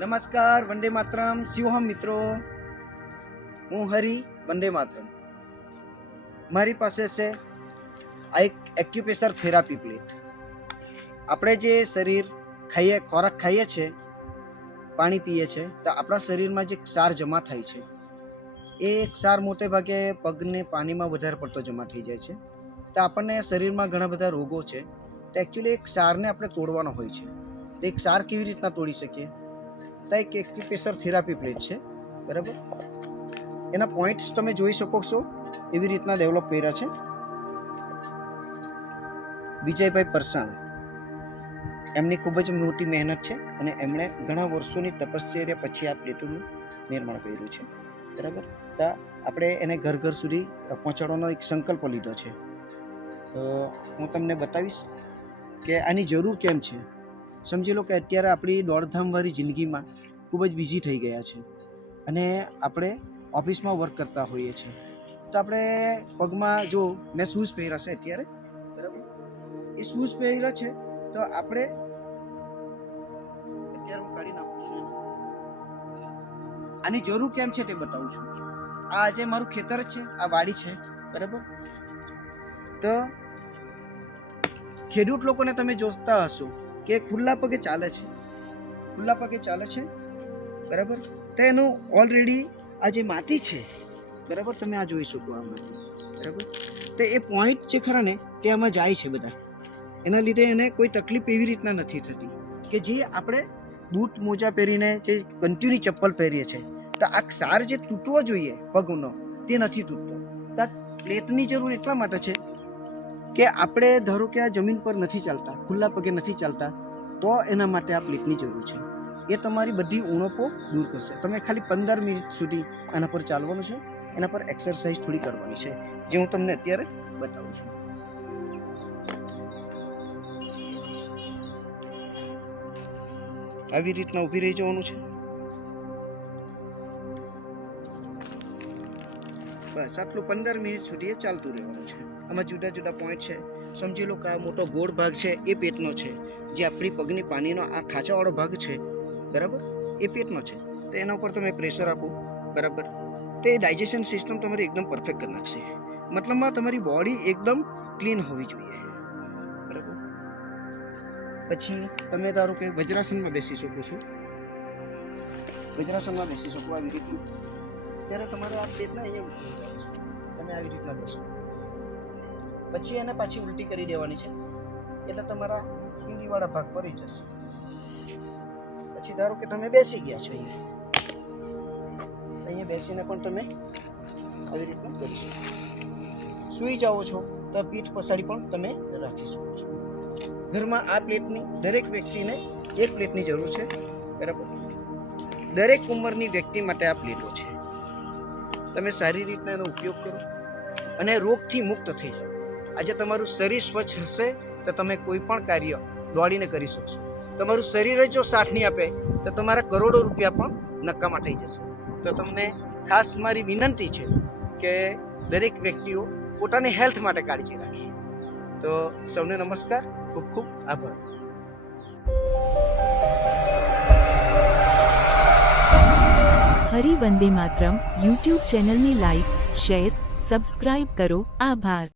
નમસ્કાર, વંદે માતરમ, શિવહમ મિત્રો. હું હરી, વંદે માતરમ. મારી પાસે છે આ એક એક્યુપ્રેશર થેરાપી પ્લેટ. આપણે જે શરીર ખાઈએ, ખોરાક ખાઈએ છીએ, પાણી પીએ છીએ, તો આપણા શરીરમાં જે ક્ષાર જમા થાય છે એ ક્ષાર મોટે ભાગે પગને પાણીમાં વધારે પડતો જમા થઈ જાય છે. તો આપણને શરીરમાં ઘણા બધા રોગો છે. તો એકચ્યુઅલી એક ક્ષારને આપણે તોડવાનો હોય છે. તો એક ક્ષાર કેવી રીતના તોડી શકીએ? તો એક એક્યુપ્રેશર થેરાપી પ્લેટ છે, બરાબર. એના પોઈન્ટ્સ તમે જોઈ શકો છો, એવી રીતના ડેવલપ કર્યા છે. વિજયભાઈ પરસાણ, એમની ખૂબ જ મોટી મહેનત છે અને એમણે ઘણા વર્ષોની તપશ્ચર્યા પછી આ પ્લેટોનું નિર્માણ કર્યું છે, બરાબર. તો આપણે એને ઘર ઘર સુધી પહોંચાડવાનો એક સંકલ્પ લીધો છે. તો હું તમને બતાવીશ કે આની જરૂર કેમ છે. સમજી લો કે અત્યારે આપણી દોડધામવાળી જિંદગીમાં ખૂબ જ બિઝી થઈ ગયા છે અને આપણે ઓફિસમાં વર્ક કરતા હોઈએ છીએ. તો આપણે પગમાં જો મેં શૂઝ પહેર્યા છે અત્યારે, બરાબર. એ શૂઝ પહેર્યા છે તો આપણે અત્યારે હું કાઢી નાખું છું. આની જરૂર કેમ છે તે બતાવું છું. આ આજે મારું ખેતર જ છે, આ વાડી છે, બરાબર. તો ખેડૂત લોકોને તમે જોતા હશો કે ખુલ્લા પગે ચાલે છે, બરાબર. તો એનું ઓલરેડી આ જે માટી છે, બરાબર, તમે આ જોઈ શકો આ માટી, બરાબર. તો એ પોઈન્ટ જે ખરા ને તે આમાં જાય છે બધા. એના લીધે એને કોઈ તકલીફ એવી રીતના નથી થતી કે જે આપણે બૂટ મોજા પહેરીને જે કન્ટિન્યુ ચપ્પલ પહેરીએ છીએ તો આ ક્ષાર જે તૂટવો જોઈએ પગનો તે નથી તૂટતો. તો પ્લેટની જરૂર એટલા માટે છે કે આપણે ધારો કે આ જમીન પર નથી ચાલતા, ખુલ્લા પગે નથી ચાલતા, તો એના માટે આ પ્લેટની જરૂર છે. એ તમારી બધી ઉણપો દૂર કરશે. તમે ખાલી 15 મિનિટ સુધી આના પર ચાલવાનું છે, એના પર એક્સરસાઇઝ થોડી કરવાની છે, જે હું તમને અત્યારે બતાવું છું. આવી રીતના ઊભી રહી જવાનું છે. બસ આટલું 15 મિનિટ સુધી એ ચાલતું રહેવાનું છે. આમાં જુદા જુદા પોઈન્ટ છે. સમજી લો કે આ મોટો ગોળ ભાગ છે એ પેટનો છે, જે આપણી પગની પાણીનો આ ખાંચાવાળો ભાગ છે, બરાબર, એ પેટનો છે. તો એના ઉપર તમે પ્રેશર આપો, બરાબર, તો એ ડાયજેશન સિસ્ટમ તમારી એકદમ પરફેક્ટ કરી નાખશે. મતલબમાં તમારી બોડી એકદમ ક્લીન હોવી જોઈએ, બરાબર. પછી તમે ધારો કે વજ્રાસનમાં બેસી શકો છો. વજ્રાસનમાં બેસી શકો આવી રીતનું. ત્યારે તમારે આ પ્લેટના અહીંયા તમે આવી રીતના બેસો. પછી એને પાછી ઉલટી કરી દેવાની છે, એટલે તમારા પીંડીવાળા ભાગ પડી જશે. પછી ધારો કે તમે બેસી ગયા છો અહીંયા બેસીને પણ તમે આવી રીતના કરી શકો. સૂઈ જાઓ છો તો પીઠ પછાડી પણ તમે રાખી શકો છો. ઘરમાં આ પ્લેટની દરેક વ્યક્તિને એક પ્લેટની જરૂર છે, બરાબર. દરેક ઉંમરની વ્યક્તિ માટે આ પ્લેટો છે. તમે સારી રીતના એનો ઉપયોગ કરો અને રોગથી મુક્ત થઈ જાઓ. આજે તમારું શરીર સ્વચ્છ હશે તો તમે કોઈ પણ કાર્ય દોડીને કરી શકશો. તમારું શરીર જ જો સાથ નહીં આપે તો તમારા કરોડો રૂપિયા પણ નકામા થઈ જશે. તો તમને ખાસ મારી વિનંતી છે કે દરેક વ્યક્તિઓ પોતાની હેલ્થ માટે કાળજી રાખે. તો સૌને નમસ્કાર, ખૂબ ખૂબ આભાર. હરી વંદે માતરમ યુટ્યુબ ચેનલને લાઈક, શેર, સબસ્ક્રાઇબ કરો. આભાર.